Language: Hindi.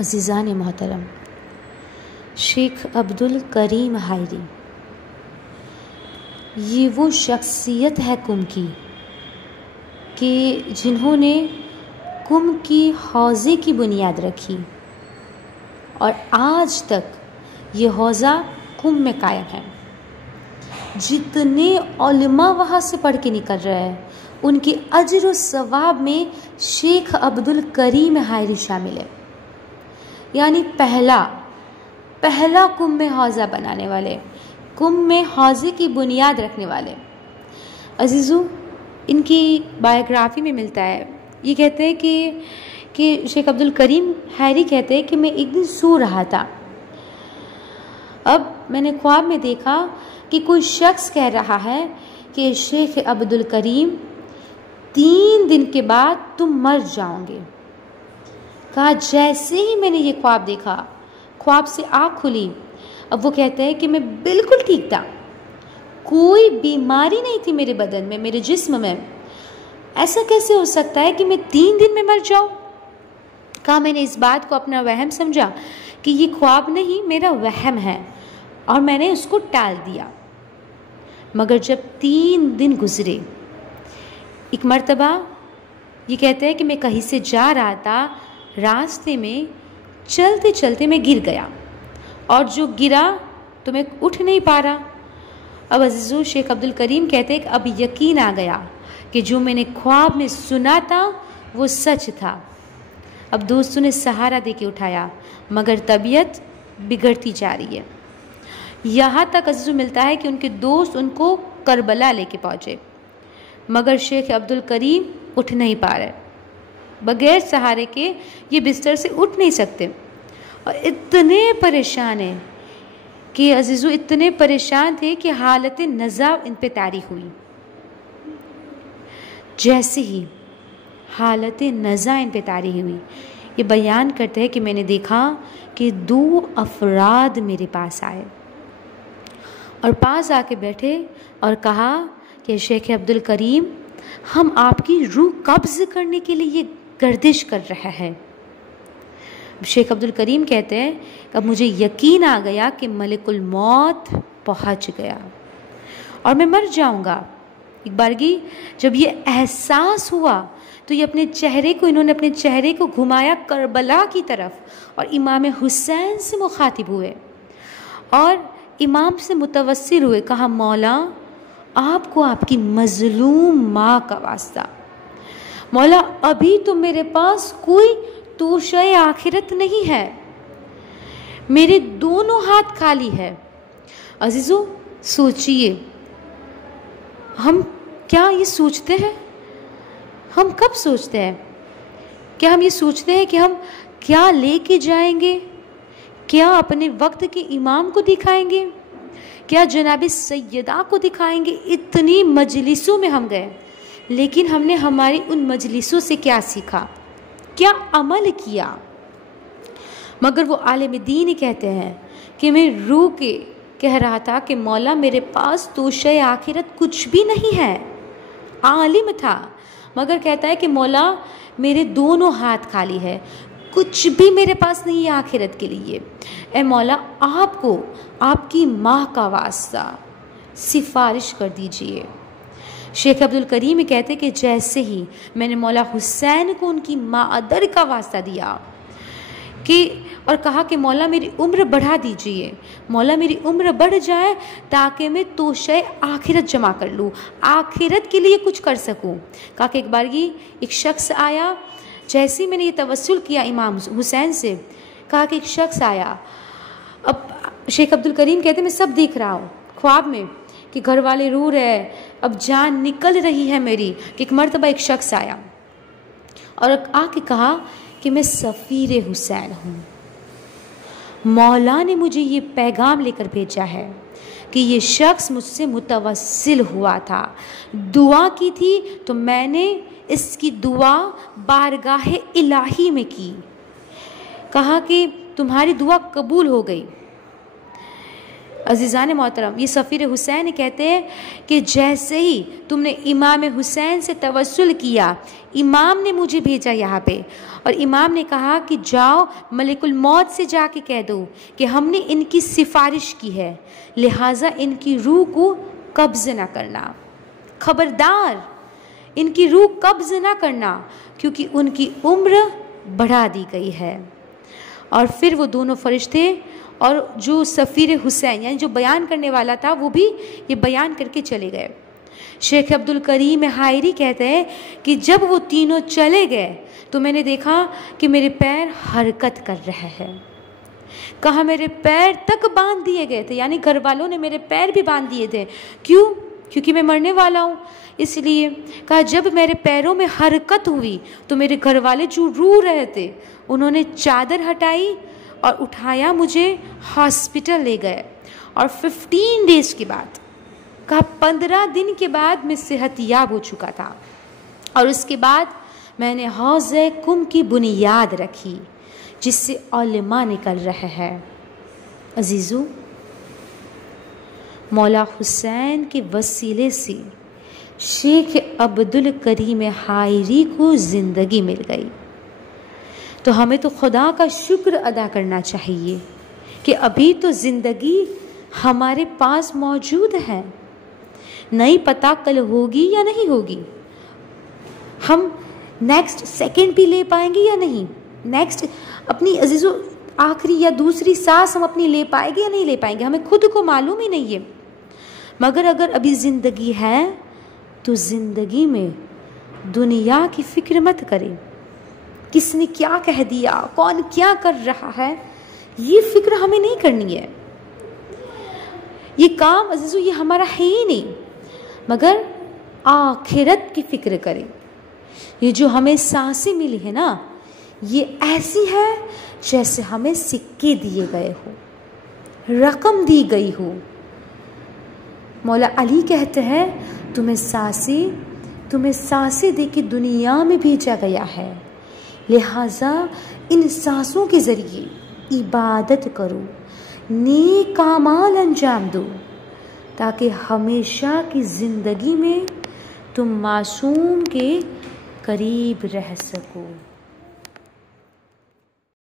अज़ीज़ान मोहतरम, शेख अब्दुल करीम हायरी ये वो शख्सियत है कुम की कि जिन्होंने कुम की हौज़े की बुनियाद रखी और आज तक ये हौज़ा कुम में कायम है। जितने उलमा वहाँ से पढ़ के निकल रहे हैं उनके अज्र व सवाब में शेख अब्दुल करीम हायरी शामिल है। यानी पहला कुम में हौज़ा बनाने वाले, कुम में हौज़े की बुनियाद रखने वाले। अजीज़ों, इनकी बायोग्राफी में मिलता है, ये कहते हैं कि शेख अब्दुल करीम हायरी कहते हैं कि मैं एक दिन सो रहा था, अब मैंने ख्वाब में देखा कि कोई शख्स कह रहा है कि शेख अब्दुल करीम 3 दिन के बाद तुम मर जाओगे। कहा जैसे ही मैंने ये ख्वाब देखा, ख्वाब से आँख खुली, अब वो कहते हैं कि मैं बिल्कुल ठीक था, कोई बीमारी नहीं थी मेरे बदन में, मेरे जिस्म में। ऐसा कैसे हो सकता है कि मैं 3 दिन में मर जाऊं? कहा मैंने इस बात को अपना वहम समझा कि ये ख्वाब नहीं, मेरा वहम है, और मैंने उसको टाल दिया। मगर जब 3 दिन गुजरे, एक मर्तबा ये कहते हैं कि मैं कहीं से जा रहा था, रास्ते में चलते चलते मैं गिर गया, और जो गिरा तो मैं उठ नहीं पा रहा। अब अजीज़ों, शेख अब्दुल करीम कहते हैं कि अब यकीन आ गया कि जो मैंने ख्वाब में सुना था वो सच था। अब दोस्तों ने सहारा दे के उठाया, मगर तबीयत बिगड़ती जा रही है। यहाँ तक अजीज़ों मिलता है कि उनके दोस्त उनको करबला लेके पहुँचे, मगर शेख अब्दुल करीम उठ नहीं पा रहे, बगैर सहारे के ये बिस्तर से उठ नहीं सकते, और इतने परेशान हैं कि अजीज़ों इतने परेशान थे कि हालत नज़ा इन पे तारी हुई। जैसे ही हालत नज़ा इन पे तारी हुई, ये बयान करते हैं कि मैंने देखा कि 2 अफराद मेरे पास आए और पास आके बैठे और कहा कि शेख अब्दुल करीम, हम आपकी रूह कब्ज़ करने के लिए ये गर्दिश कर रहा है। शेख अब्दुल करीम कहते हैं अब मुझे यकीन आ गया कि मलिकुल मौत पहुंच गया और मैं मर जाऊंगा। एक बारगी जब ये एहसास हुआ तो इन्होंने अपने चेहरे को घुमाया करबला की तरफ और इमाम हुसैन से मुखातिब हुए और इमाम से मुतवस्सिल हुए, कहा मौला आपको आपकी मजलूम माँ का वास्ता, मौला अभी तो मेरे पास कोई तोशे आखिरत नहीं है, मेरे दोनों हाथ खाली है। अजीज़ों सोचिए, हम क्या ये सोचते हैं? हम कब सोचते हैं? क्या हम ये सोचते हैं कि हम क्या लेके जाएंगे? क्या अपने वक्त के इमाम को दिखाएंगे? क्या जनाब सैयदा को दिखाएंगे? इतनी मजलिसों में हम गए, लेकिन हमने हमारी उन मजलिसों से क्या सीखा, क्या अमल किया? मगर वो आलिम दीन कहते हैं कि मैं रो के कह रहा था कि मौला मेरे पास तोशे आखिरत कुछ भी नहीं है। आलिम था मगर कहता है कि मौला मेरे दोनों हाथ खाली है, कुछ भी मेरे पास नहीं है आखिरत के लिए। ए मौला आपको आपकी माँ का वास्ता सिफारिश कर दीजिए। शेख अब्दुल करीम कहते कि जैसे ही मैंने मौला हुसैन को उनकी माँ अदर का वास्ता दिया और कहा कि मौला मेरी उम्र बढ़ा दीजिए, मौला मेरी उम्र बढ़ जाए ताकि मैं तोशे आखिरत जमा कर लूँ, आखिरत के लिए कुछ कर सकूँ। कहा कि एक बारगी एक शख्स आया, जैसे ही मैंने ये तवस्सुल किया इमाम हुसैन से, कहा कि एक शख्स आया। अब शेख अब्दुल करीम कहते मैं सब देख रहा हूँ ख्वाब में कि घर वाले रो रहे, अब जान निकल रही है मेरी, कि एक मर्तबा एक शख्स आया और आके कहा कि मैं सफ़ीर हुसैन हूँ, मौला ने मुझे ये पैगाम लेकर भेजा है कि ये शख्स मुझसे मुतवस्सिल हुआ था, दुआ की थी तो मैंने इसकी दुआ बारगाह इलाही में की, कहा कि तुम्हारी दुआ कबूल हो गई। अजीज़ान मोहतरम, ये सफ़ीर हुसैन कहते हैं कि जैसे ही तुमने इमाम हुसैन से तवस्सुल किया, इमाम ने मुझे भेजा यहाँ पे, और इमाम ने कहा कि जाओ मलिकुल मौत से जाके कह दो कि हमने इनकी सिफारिश की है, लिहाजा इनकी रूह को कब्ज़ ना करना, खबरदार इनकी रूह कब्ज़ ना करना, क्योंकि उनकी उम्र बढ़ा दी गई है। और फिर वो दोनों फरिश्ते और जो सफ़ीर हुसैन यानी जो बयान करने वाला था वो भी ये बयान करके चले गए। शेख अब्दुल करीम हायरी कहते हैं कि जब वो तीनों चले गए तो मैंने देखा कि मेरे पैर हरकत कर रहे हैं। कहा मेरे पैर तक बांध दिए गए थे, यानी घर वालों ने मेरे पैर भी बांध दिए थे। क्यों? क्योंकि मैं मरने वाला हूँ, इसलिए। कहा जब मेरे पैरों में हरकत हुई तो मेरे घर वाले जो रो रहे थे उन्होंने चादर हटाई और उठाया, मुझे हॉस्पिटल ले गए। और 15 डेज़ के बाद, कहा 15 दिन के बाद मैं सेहतयाब हो चुका था। और उसके बाद मैंने हौज़े कुम की बुनियाद रखी जिससे उलमा निकल रहे हैं। अजीज़ों, मौला हुसैन के वसीले से शेख अब्दुल करीम हायरी को ज़िंदगी मिल गई। तो हमें तो खुदा का शुक्र अदा करना चाहिए कि अभी तो ज़िंदगी हमारे पास मौजूद है। नहीं पता कल होगी या नहीं होगी, हम नेक्स्ट सेकंड भी ले पाएंगे या नहीं, नेक्स्ट अपनी अजीज़ों आखिरी या दूसरी सांस हम अपनी ले पाएंगे या नहीं ले पाएंगे, हमें खुद को मालूम ही नहीं है। मगर अगर अभी ज़िंदगी है तो ज़िंदगी में दुनिया की फ़िक्र मत करें, किसने क्या कह दिया, कौन क्या कर रहा है, ये फ़िक्र हमें नहीं करनी है। ये काम अजीज़ों ये हमारा है ही नहीं, मगर आखिरत की फ़िक्र करें। ये जो हमें सांसें मिली है ना, ये ऐसी है जैसे हमें सिक्के दिए गए हो, रकम दी गई हो। मौला अली कहते हैं तुम्हें सांसें दे के दुनिया में भेजा गया है, लिहाजा इन सांसों के ज़रिए इबादत करो, नेक अमाल अंजाम दो, ताकि हमेशा की ज़िंदगी में तुम मासूम के करीब रह सको।